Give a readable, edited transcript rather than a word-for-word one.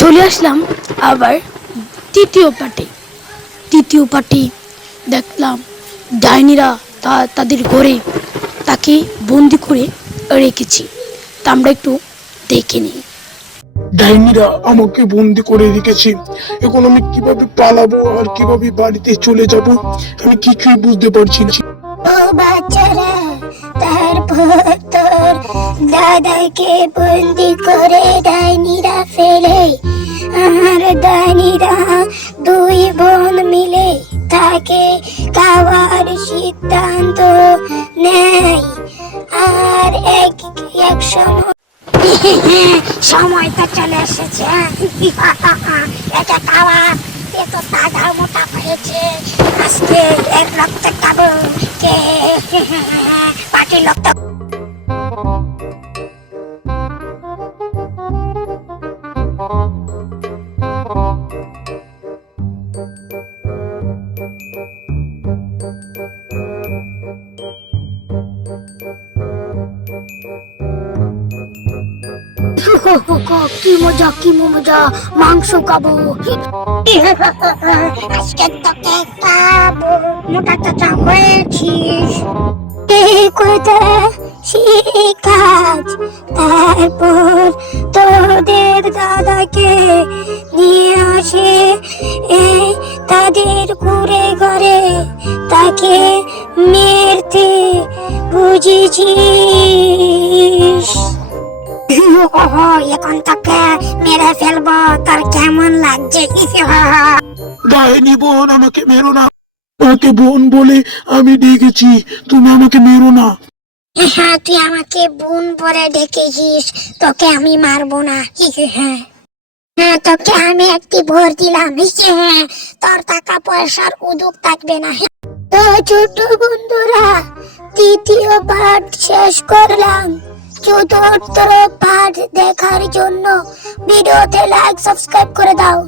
চলে আসলাম আবার তৃতীয় পার্টি দেখলাম ডাইনিরা তাদের ঘরে তাকে বন্দি করে রেখেছি। তা আমরা একটু দেখে নিই। ডাইনিরা আমাকে বন্দি করে রেখেছে। এখন আমি কিভাবে পালাবো আর কিভাবে বাড়িতে চলে যাব আমি কিছুই বুঝতে পারছি না। ও বাচ্চারা, তারপর তোর দাদাকে বন্দি করে ডাইনিরা ফেলে, আর ডাইনিরা দুই বোন মিলে তাকে খাওয়ার সিদ্ধান্ত নেয়। আর এক সময় তো চলে এসেছে। এটা খাওয়া, এত তাজা মোটা হয়েছে, আজকে এর রক্ত খাবো। কে পার্টির রক্ত। কি মজা, মাংস খাবো। আজকে তোকে খাবো, মোটা চাচা হয়েছিস। কাজ, তারপর তোদের দাদাকে নিয়ে আসে তাদের ঘরে তাকে মেরতে, বুঝেছিস? এখন তোকে মেরে ফেলবো, তোর কেমন লাগছে? ডাইনি বোন, আমাকে মেরো না। আমাকে বোন বলে আমি ডেকেছি, তুমি আমাকে মেরো না। হ্যাঁ, তুই আমাকে বোন বলে ডেকেছিস, তোকে আমি মারবো না। হ্যাঁ, তোকে আমি একটি ভোর দিলাম। হ্যাঁ, তোর টাকা পয়সার উদুক থাকবে না। তো ছোট বন্ধুরা, দ্বিতীয় পার্ট শেষ করলাম। চতুর্থ পার্ট দেখার জন্য ভিডিওতে লাইক সাবস্ক্রাইব করে দাও।